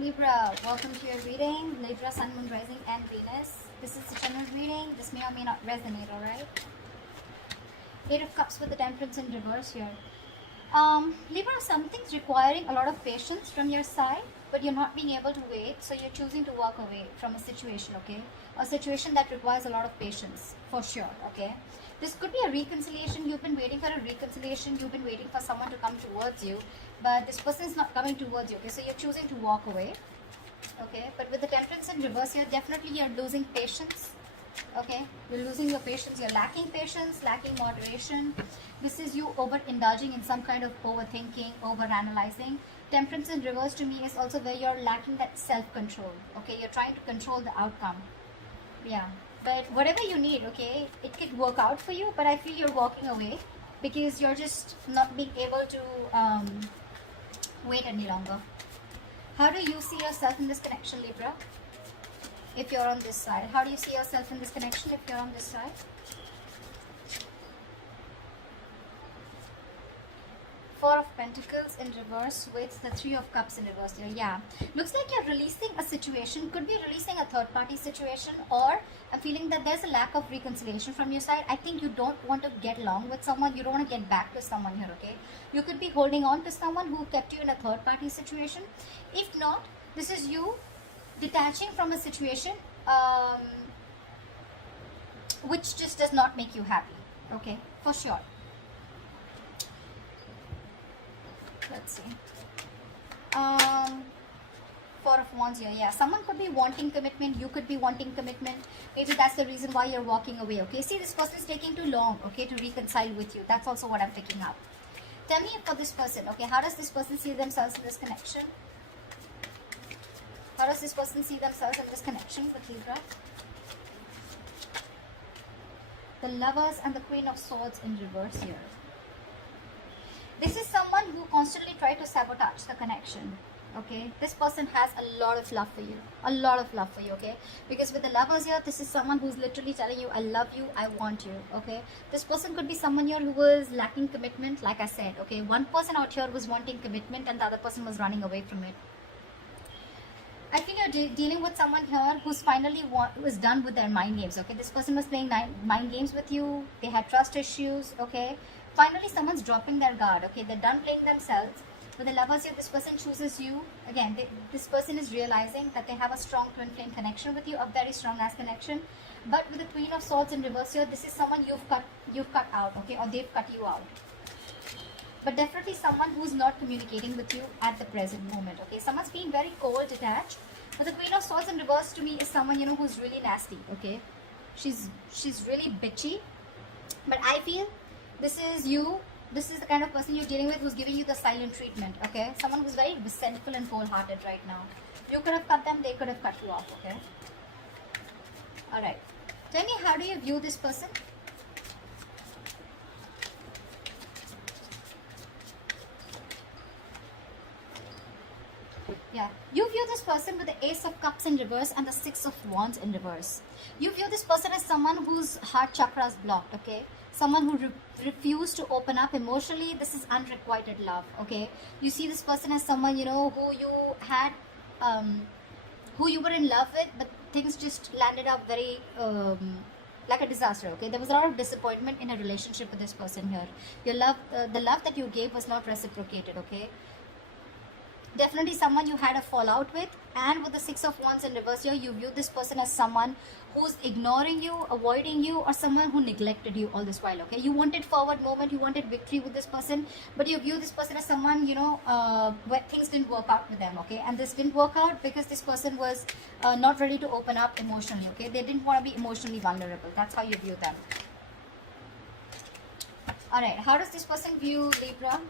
Libra, welcome to your reading. Libra, Sun, Moon, Rising, and Venus. This is a general reading. This may or may not resonate, alright? Eight of Cups with the Temperance in reverse here. Libra, something's requiring a lot of patience from your side, but you're not being able to wait, so you're choosing to walk away from a situation, okay? A situation that requires a lot of patience, for sure, okay? This could be a reconciliation. You've been waiting for a reconciliation. You've been waiting for someone to come towards you, but this person is not coming towards you, okay? So you're choosing to walk away, okay? But with the Temperance in reverse here, definitely you're losing patience, okay? You're losing your patience. You're lacking patience, lacking moderation. This is you overindulging in some kind of overthinking, overanalyzing. Temperance in reverse to me is also where you're lacking that self-control, okay? You're trying to control the outcome. Yeah, but whatever you need, okay, it could work out for you, but I feel you're walking away because you're just not being able to wait any longer. How do you see yourself in this connection, Libra? If you're on this side, how do you see yourself in this connection if you're on this side? Four of Pentacles in reverse with the Three of Cups in reverse here. Yeah, looks like you're releasing a situation. Could be releasing a third party situation, or I'm feeling that there's a lack of reconciliation from your side. I think you don't want to get along with someone. You don't want to get back to someone here, okay? You could be holding on to someone who kept you in a third party situation. If not, this is you detaching from a situation which just does not make you happy, okay? For sure. Let's see. Four of Wands here. Yeah, someone could be wanting commitment. You could be wanting commitment. Maybe that's the reason why you're walking away, okay? See, this person is taking too long, okay, to reconcile with you. That's also what I'm picking up. Tell me for this person, okay, how does this person see themselves in this connection? How does this person see themselves in this connection with Libra? The Lovers and the Queen of Swords in reverse here. This is someone who constantly tries to sabotage the connection, okay? This person has a lot of love for you. A lot of love for you, okay? Because with the Lovers here, this is someone who's literally telling you, I love you, I want you, okay? This person could be someone here who was lacking commitment, like I said, okay? One person out here was wanting commitment and the other person was running away from it. I feel you're dealing with someone here who's finally was done with their mind games, okay? This person was playing mind games with you. They had trust issues, okay? Finally, someone's dropping their guard, okay? They're done playing themselves. With the Lovers here, this person chooses you. Again, this person is realizing that they have a strong twin flame connection with you, a very strong ass connection. But with the Queen of Swords in reverse here, this is someone you've cut out, okay? Or they've cut you out. But definitely someone who's not communicating with you at the present moment, okay? Someone's being very cold, detached. But the Queen of Swords in reverse to me is someone, you know, who's really nasty, okay? She's really bitchy. But I feel this is you. This is the kind of person you're dealing with who's giving you the silent treatment, okay? Someone who's very resentful and cold-hearted right now. You could have cut them, they could have cut you off, okay? Alright. Tell me, how do you view this person? Yeah, you view this person with the Ace of Cups in reverse and the Six of Wands in reverse. You view this person as someone whose heart chakra is blocked, okay? Someone who refused to open up emotionally. This is unrequited love, okay? You see this person as someone, you know, who you had, who you were in love with, but things just landed up very, like a disaster, okay? There was a lot of disappointment in a relationship with this person here. Your love, the love that you gave was not reciprocated, okay? Definitely someone you had a fallout with. And with the Six of Wands in reverse here, you view this person as someone who's ignoring you, avoiding you, or someone who neglected you all this while, okay? You wanted forward movement, you wanted victory with this person, but you view this person as someone, you know, where things didn't work out with them, okay? And this didn't work out because this person was not ready to open up emotionally, okay? They didn't want to be emotionally vulnerable. That's how you view them. Alright, how does this person view Libra?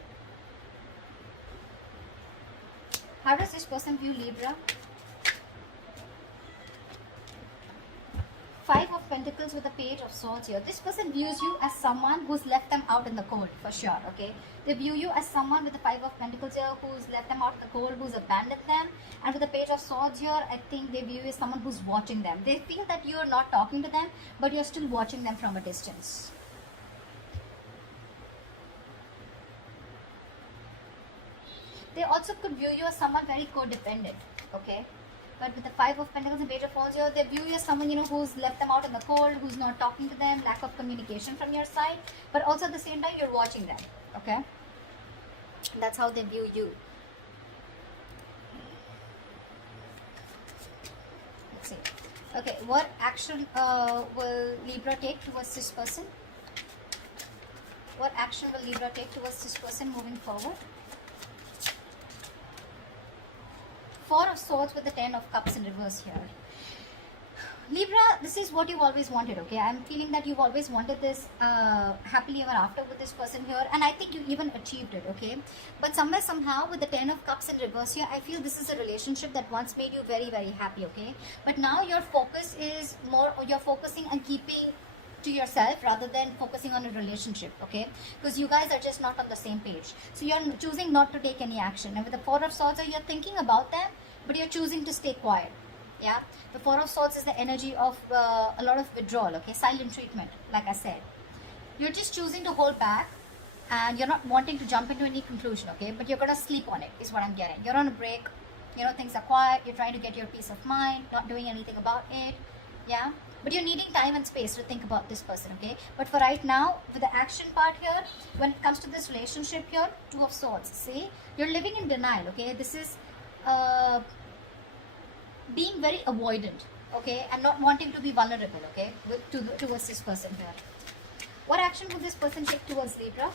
How does this person view Libra? Five of Pentacles with the Page of Swords here. This person views you as someone who's left them out in the cold, for sure, okay? They view you as someone with the Five of Pentacles here who's left them out in the cold, who's abandoned them. And with the Page of Swords here, I think they view you as someone who's watching them. They feel that you're not talking to them, but you're still watching them from a distance. They also could view you as someone very codependent, okay? But with the Five of Pentacles and Page of Wands here, they view you as someone, who's left them out in the cold, who's not talking to them, lack of communication from your side. But also at the same time, you're watching them, okay? That's how they view you. Let's see. Okay, what action will Libra take towards this person? What action will Libra take towards this person moving forward? Four of Swords with the Ten of Cups in reverse here. Libra, this is what you've always wanted, okay? I'm feeling that you've always wanted this happily ever after with this person here, and I think you even achieved it, okay? But somewhere, somehow, with the Ten of Cups in reverse here, I feel this is a relationship that once made you very, very happy, okay? But now your focus is more, you're focusing on keeping to yourself rather than focusing on a relationship, okay? Because you guys are just not on the same page. So you're choosing not to take any action. And with the Four of Swords, you're thinking about them, but you're choosing to stay quiet. Yeah, the Four of Swords is the energy of a lot of withdrawal, okay? Silent treatment, like I said. You're just choosing to hold back, and you're not wanting to jump into any conclusion, okay? But you're gonna sleep on it, is what I'm getting. You're on a break, things are quiet, you're trying to get your peace of mind, not doing anything about it, yeah? But you're needing time and space to think about this person, okay? But for right now, with the action part here, when it comes to this relationship here, Two of Swords, see? You're living in denial, okay? This is being very avoidant, okay, and not wanting to be vulnerable, okay, towards this person here. What action would this person take towards Libra?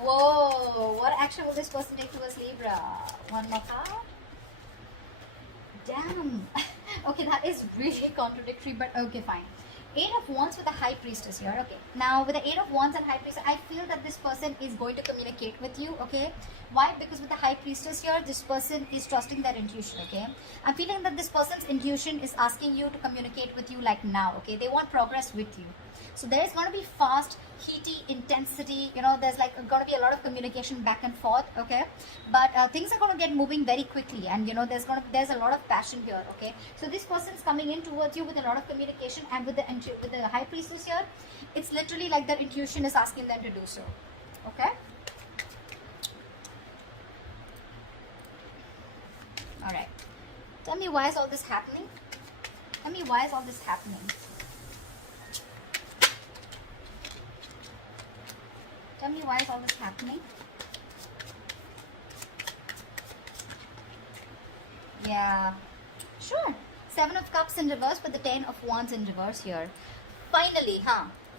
Whoa, what action will this person take towards Libra? One more card. Damn. Okay, that is really contradictory, but okay, fine. Eight of Wands with the High Priestess here, okay. Now, with the Eight of Wands and High Priestess, I feel that this person is going to communicate with you, okay. Why? Because with the High Priestess here, this person is trusting their intuition, okay. I'm feeling that this person's intuition is asking you to communicate with you like now, okay. They want progress with you. So there is going to be fast, heaty, intensity, there's like going to be a lot of communication back and forth, okay. But things are going to get moving very quickly, and there's a lot of passion here, okay. So this person's coming in towards you with a lot of communication, and with the High Priestess here, it's literally like their intuition is asking them to do so, okay. All right. Tell me, why is all this happening? Tell me, why is all this happening? Tell me, why is all this happening? Yeah, sure. Seven of Cups in reverse with the Ten of Wands in reverse here. Finally,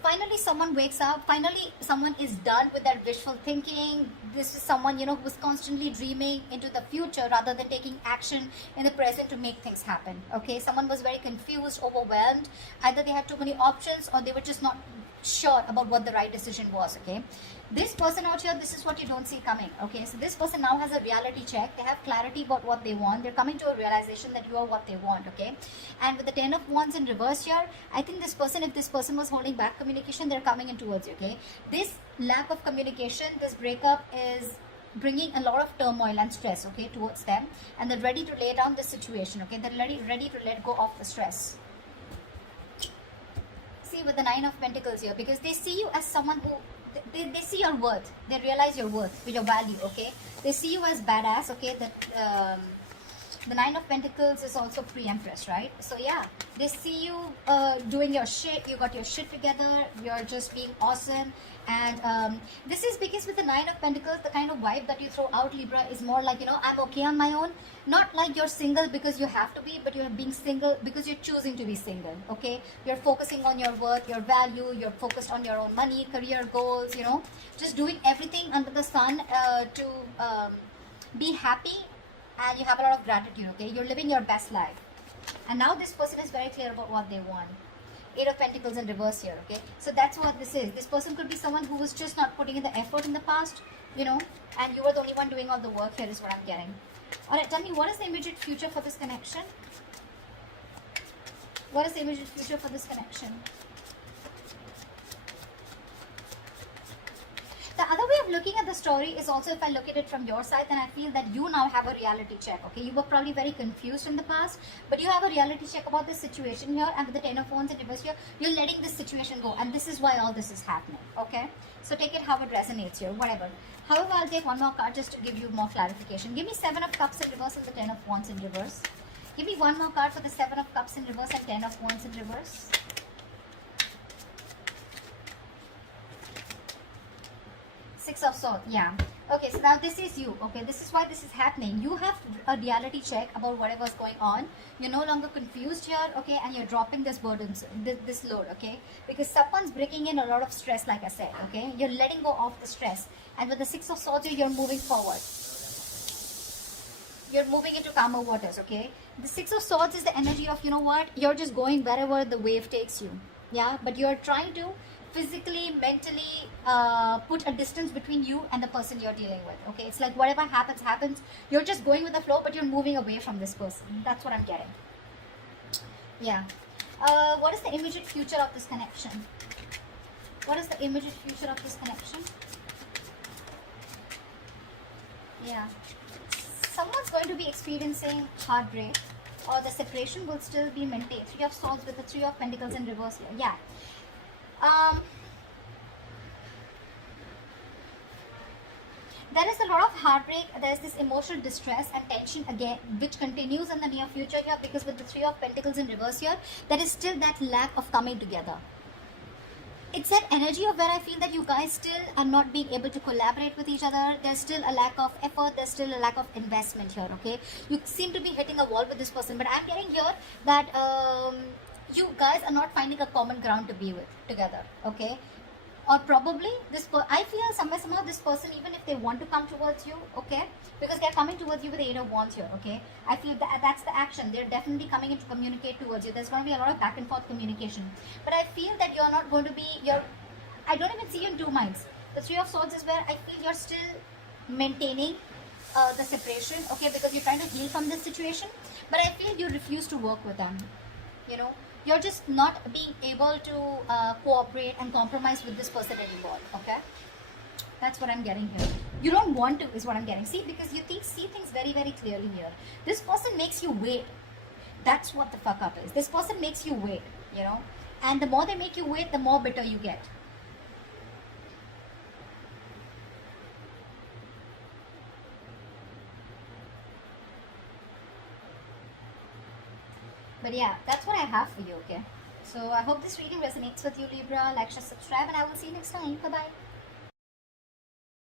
finally someone wakes up. Finally someone is done with that wishful thinking. This is someone, who's constantly dreaming into the future rather than taking action in the present to make things happen, okay. Someone was very confused, overwhelmed. Either they had too many options, or they were just not sure about what the right decision was, okay. This person out here, this is what you don't see coming, okay. So this person now has a reality check. They have clarity about what they want. They're coming to a realization that you are what they want, okay. And with the Ten of Wands in reverse here, I think this person, if this person was holding back communication, they're coming in towards you, okay. This lack of communication, this breakup is bringing a lot of turmoil and stress, okay, towards them, and they're ready to lay down the situation, okay. They're ready to let go of the stress. See, with the Nine of Pentacles here, because they see you as someone who they see your worth. They realize your worth, with your value, okay. They see you as badass, okay. That the Nine of Pentacles is also pre-Empress, right? So yeah, they see you doing your shit. You got your shit together. You're just being awesome. And this is because with the Nine of Pentacles, the kind of vibe that you throw out, Libra, is more like, I'm okay on my own. Not like you're single because you have to be, but you're being single because you're choosing to be single, okay. You're focusing on your worth, your value. You're focused on your own money, career goals, just doing everything under the sun to be happy. And you have a lot of gratitude, okay. You're living your best life. And now this person is very clear about what they want. Eight of Pentacles in reverse here, okay. So that's what this is. This person could be someone who was just not putting in the effort in the past, and you were the only one doing all the work here, is what I'm getting. Alright, tell me, what is the immediate future for this connection? What is the immediate future for this connection? The other way I'm looking at the story is also, if I look at it from your side, then I feel that you now have a reality check. Okay, you were probably very confused in the past, but you have a reality check about this situation here, and with the 10 of Wands in reverse here, you're letting this situation go, and this is why all this is happening. Okay, so take it how it resonates here, whatever. However, I'll take one more card just to give you more clarification. Give me 7 of Cups in reverse and the 10 of Wands in reverse. Give me one more card for the 7 of Cups in reverse and 10 of Wands in reverse. Six of Swords, yeah. Okay, so now this is you. Okay, this is why this is happening. You have a reality check about whatever's going on. You're no longer confused here, okay, and you're dropping this burden, this load, okay, because someone's bringing in a lot of stress, like I said, okay. You're letting go of the stress, and with the Six of Swords, you're moving forward. You're moving into calmer waters, okay. The Six of Swords is the energy of, you know what, you're just going wherever the wave takes you, yeah, but you're trying to physically, mentally put a distance between you and the person you're dealing with. Okay, it's like whatever happens, happens. You're just going with the flow, but you're moving away from this person. That's what I'm getting. Yeah. What is the immediate future of this connection? What is the immediate future of this connection? Yeah. Someone's going to be experiencing heartbreak, or the separation will still be maintained. Three of Swords with the Three of Pentacles in reverse here. Yeah. There is a lot of heartbreak, there is this emotional distress and tension again, which continues in the near future here, because with the Three of Pentacles in reverse here, there is still that lack of coming together. It's that energy of where I feel that you guys still are not being able to collaborate with each other. There's still a lack of effort, there's still a lack of investment here, okay? You seem to be hitting a wall with this person, but I'm getting here that you guys are not finding a common ground to be with together, okay? Or probably I feel somehow this person, even if they want to come towards you, okay, because they're coming towards you with the Eight of Wands here, okay, I feel that that's the action. They're definitely coming in to communicate towards you. There's going to be a lot of back and forth communication, but I feel that you're not going to be, I don't even see you in two minds. The Three of Swords is where I feel you're still maintaining the separation, okay, because you're trying to heal from this situation, but I feel you refuse to work with them, you know. You're just not being able to cooperate and compromise with this person anymore, okay? That's what I'm getting here. You don't want to, is what I'm getting. See, because you see things very, very clearly here. This person makes you wait. That's what the fuck up is. This person makes you wait, you know? And the more they make you wait, the more bitter you get. But yeah, that's what I have for you, okay? So I hope this reading resonates with you, Libra. Like, share, subscribe, and I will see you next time. Bye-bye.